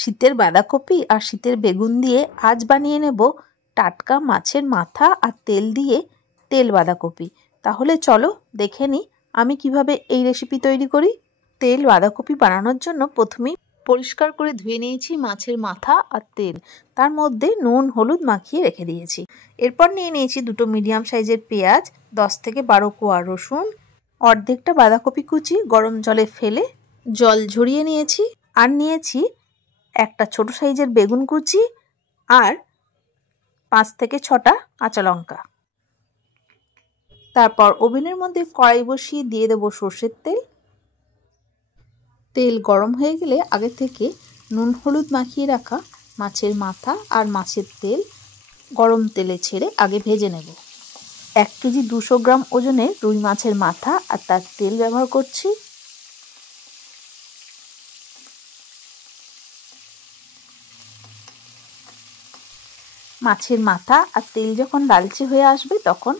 শীতের বাঁধাকপি আর শীতের বেগুন দিয়ে আজ বানিয়ে নেব টাটকা মাছের মাথা আর তেল দিয়ে তেল বাঁধাকপি। তাহলে চলো দেখে নিই আমি কিভাবে এই রেসিপি তৈরি করি। তেল বাঁধাকপি বানানোর জন্য প্রথমেই পরিষ্কার করে ধুয়ে নিয়েছি মাছের মাথা আর তেল, তার মধ্যে নুন হলুদ মাখিয়ে রেখে দিয়েছি। এরপর নিয়ে নিয়েছি দুটো মিডিয়াম সাইজের পেঁয়াজ, 10 থেকে 12 কোয়া রসুন, অর্ধেকটা বাঁধাকপি কুচি গরম জলে ফেলে জল ঝরিয়ে নিয়েছি, আর নিয়েছি একটা ছোট সাইজের বেগুন কুচি আর 5 থেকে 6টা কাঁচা লঙ্কা। তারপর ওভেনের মধ্যে কড়াই বসিয়ে দিয়ে দেবো সর্ষের তেল। তেল গরম হয়ে গেলে আগে থেকে নুন হলুদ মাখিয়ে রাখা মাছের মাথা আর মাছের তেল গরম তেলে ছেড়ে আগে ভেজে নেব। 1 কেজি 200 গ্রাম ওজনের রুই মাছের মাথা আর তার তেল ব্যবহার করছি। মাছের মাথা আর তেল যখন লালচে হয়ে আসবে তখন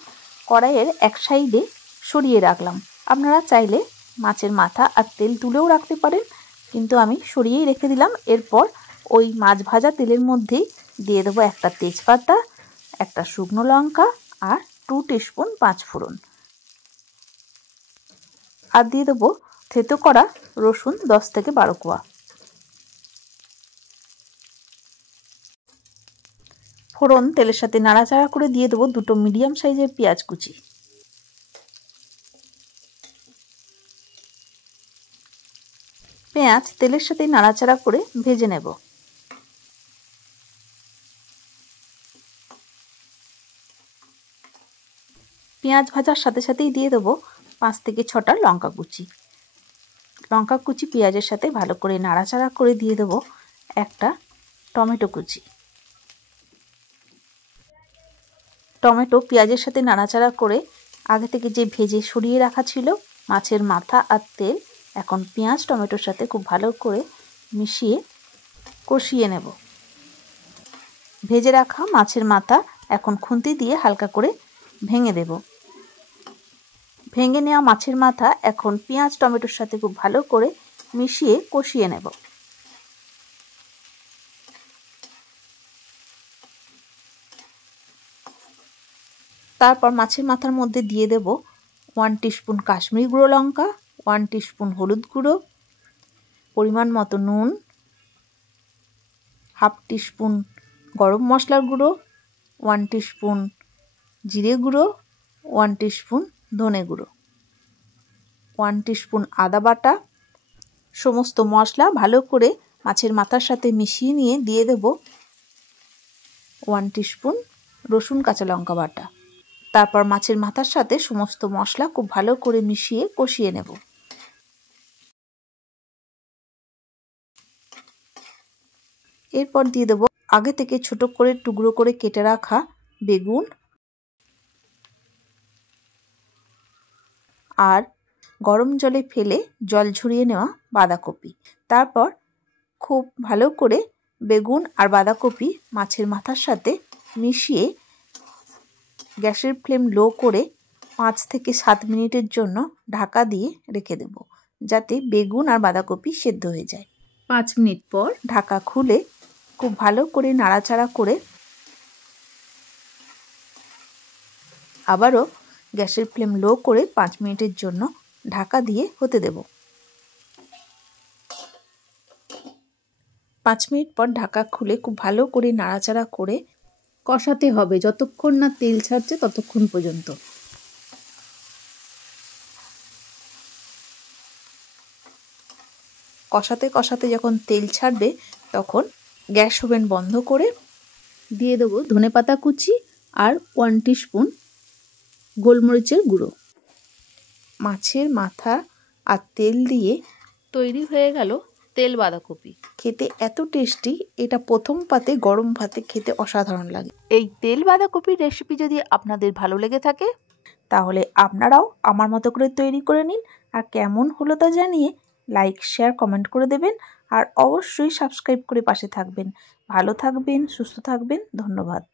কড়াইয়ের এক সাইডে সরিয়ে রাখলাম। আপনারা চাইলে মাছের মাথা আর তেল তুলেও রাখতে পারেন, কিন্তু আমি সরিয়েই রেখে দিলাম। এরপর ওই মাছ ভাজা তেলের মধ্যেই দিয়ে দেবো একটা তেজপাতা, একটা শুকনো লঙ্কা আর 2 টিস্পুন 5 ফোড়ন, আর দিয়ে দেবো থেতো করা রসুন 10 থেকে 12 কোয়া। ফোড়ন তেলের সাথে নাড়াচাড়া করে দিয়ে দেবো দুটো মিডিয়াম সাইজের পেঁয়াজ কুচি। পেঁয়াজ তেলের সাথে নাড়াচাড়া করে ভেজে নেব। পেঁয়াজ ভাজার সাথে সাথেই দিয়ে দেবো 5 থেকে 6টা লঙ্কা কুচি। লঙ্কা কুচি পেঁয়াজের সাথে ভালো করে নাড়াচাড়া করে দিয়ে দেবো একটা টমেটো কুচি। টমেটো পেঁয়াজের সাথে নাড়াচাড়া করে আগে থেকে যে ভেজে সরিয়ে রাখা ছিল মাছের মাথা আর তেল, এখন পেঁয়াজ টমেটোর সাথে খুব ভালো করে মিশিয়ে কষিয়ে নেব। ভেজে রাখা মাছের মাথা এখন খুন্তি দিয়ে হালকা করে ভেঙে দেব। ভেঙে নেওয়া মাছের মাথা এখন পেঁয়াজ টমেটোর সাথে খুব ভালো করে মিশিয়ে কষিয়ে নেব। তারপর মাছের মাথার মধ্যে দিয়ে দেব 1 টিস্পুন কাশ্মীরি গুঁড়ো লঙ্কা, 1 টিস্পুন হলুদ গুঁড়ো, পরিমাণ মতো নুন, হাফ টিস্পুন গরম মশলার গুঁড়ো, 1 টিস্পুন জিরে গুঁড়ো, 1 টিস্পুন ধনে গুঁড়ো, 1 টিস্পুন আদা বাটা। সমস্ত মশলা ভালো করে মাছের মাথার সাথে মিশিয়ে নিয়ে দিয়ে দেব 1 টিস্পুন রসুন কাঁচা লঙ্কা বাটা। তারপর মাছের মাথার সাথে সমস্ত মশলা খুব ভালো করে মিশিয়ে কষিয়ে নেব। এরপর দিয়ে দেব আগে থেকে ছোট করে টুকরো করে কেটে রাখা বেগুন আর গরম জলে ফেলে জল ঝরিয়ে নেওয়া বাঁধাকপি। তারপর খুব ভালো করে বেগুন আর বাঁধাকপি মাছের মাথার সাথে মিশিয়ে গ্যাসের ফ্লেম লো করে 5 থেকে 7 মিনিটের জন্য ঢাকা দিয়ে রেখে দেব, যাতে বেগুন আর বাঁধাকপি সেদ্ধ হয়ে যায়। 5 মিনিট পর ঢাকা খুলে খুব ভালো করে নাড়াচাড়া করে আবারও গ্যাসের ফ্লেম লো করে 5 মিনিটের জন্য ঢাকা দিয়ে হতে দেব। 5 মিনিট পর ঢাকা খুলে খুব ভালো করে নাড়াচাড়া করে কষাতে হবে যতক্ষণ না তেল ছাড়ছে ততক্ষণ পর্যন্ত। কষাতে কষাতে যখন তেল ছাড়বে তখন গ্যাস ওভেন বন্ধ করে দিয়ে দেবো ধনেপাতা কুচি আর 1 টিস্পুন গোলমরিচের গুঁড়ো। মাছের মাথা আর তেল দিয়ে তৈরি হয়ে গেল তেল বাঁধাকপি। খেতে এত টেস্টি, এটা প্রথম পাতে গরম ভাতে খেতে অসাধারণ লাগে। এই তেল বাঁধাকপির রেসিপি যদি আপনাদের ভালো লেগে থাকে তাহলে আপনারাও আমার মতো করে তৈরি করে নিন, আর কেমন হলো তা জানিয়ে লাইক শেয়ার কমেন্ট করে দেবেন, আর অবশ্যই সাবস্ক্রাইব করে পাশে থাকবেন। ভালো থাকবেন, সুস্থ থাকবেন, ধন্যবাদ।